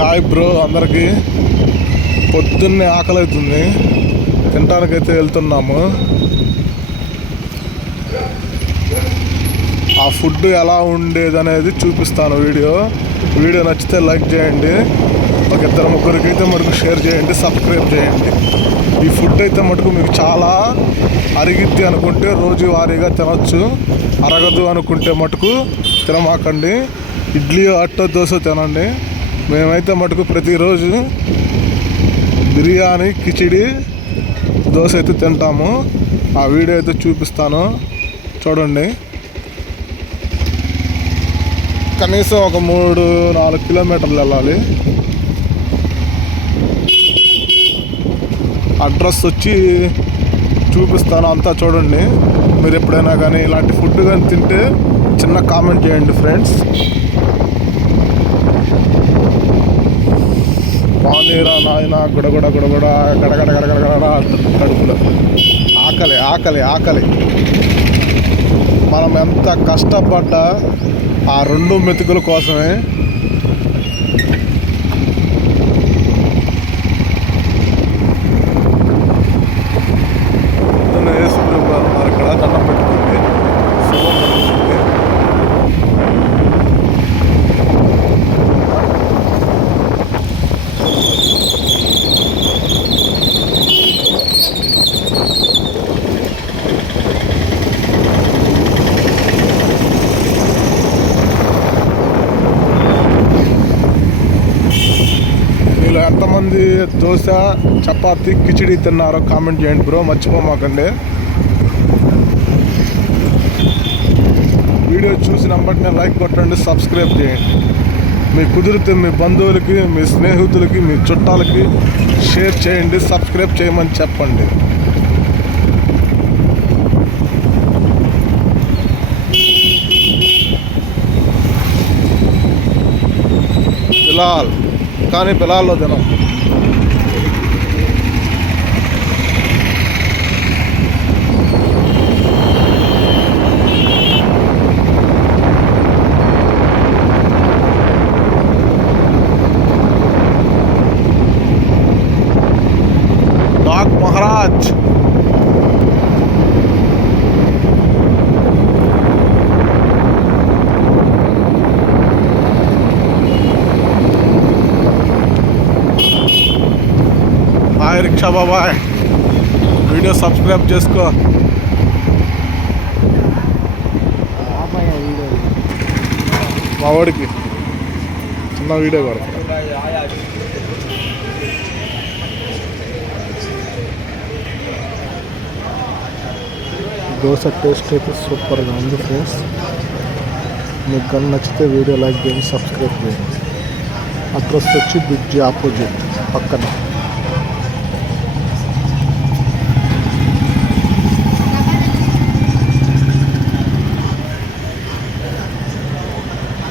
Hi bro అందరికి. పొద్దున్నే ఆకలి అవుతుంది, తినడానికైతే వెళ్తున్నాము. ఆ ఫుడ్ ఎలా ఉండేది అనేది చూపిస్తాను. వీడియో నచ్చితే లైక్ చేయండి, ఒక ఇద్దరు ముగ్గురికి అయితే మటుకు షేర్ చేయండి, సబ్స్క్రైబ్ చేయండి. ఈ ఫుడ్ అయితే మటుకు మీకు చాలా అరిగిద్ది అనుకుంటే రోజువారీగా తినొచ్చు, అరగదు అనుకుంటే మటుకు తినమాకండి. ఇడ్లీ అట్టో దోశ తినండి. మేమైతే మటుకు ప్రతిరోజు బిర్యానీ, కిచిడి, దోశ అయితే తింటాము. ఆ వీడియో అయితే చూపిస్తాను, చూడండి. కనీసం ఒక 3-4 కిలోమీటర్లు వెళ్ళాలి. అడ్రస్ వచ్చి చూపిస్తాను, అంతా చూడండి. మీరు ఎప్పుడైనా కానీ ఇలాంటి ఫుడ్ కానీ తింటే చిన్న కామెంట్ చేయండి ఫ్రెండ్స్. పానీరా నాయన, గుడగుడ గుడగుడ గడగడ గడగడ కడుపులో ఆకలి ఆకలి ఆకలి. మనం ఎంత కష్టపడ్డా ఆ 2 మెతుకుల కోసమే. యేసుప్రభు గారు ఉన్నారు ఇక్కడ, దండం పెట్టుకోండి, శుభం కలుగుతుంది. మీలో ఎంతమంది దోశ, చపాతీ, కిచిడి తిన్నారో కామెంట్ చేయండి బ్రో, మర్చిపోమాకండి. వీడియో చూసిన వెంటనే లైక్ కొట్టండి, సబ్స్క్రైబ్ చేయండి. మీకు కుదిరితే మీ బంధువులకి, మీ స్నేహితులకి, మీ చుట్టాలకి షేర్ చేయండి, సబ్స్క్రైబ్ చేయమని చెప్పండి. బిలాల్, కానీ బిలాల్లో తినం. డాగ్ మహారాజ్ హాయ్ రిక్షా బాబాయ్, వీడియో సబ్స్క్రైబ్ చేసుకో. మా వాడికి చిన్న వీడియో కొడతా. దోశ టేస్ట్ అయితే సూపర్గా ఉంది ఫ్రెండ్స్. మీకు కానీ నచ్చితే వీడియో లైక్ చేయండి, సబ్స్క్రైబ్ చేయండి. అడ్రస్ వచ్చి బ్రిడ్జి ఆపోజిట్ పక్కన.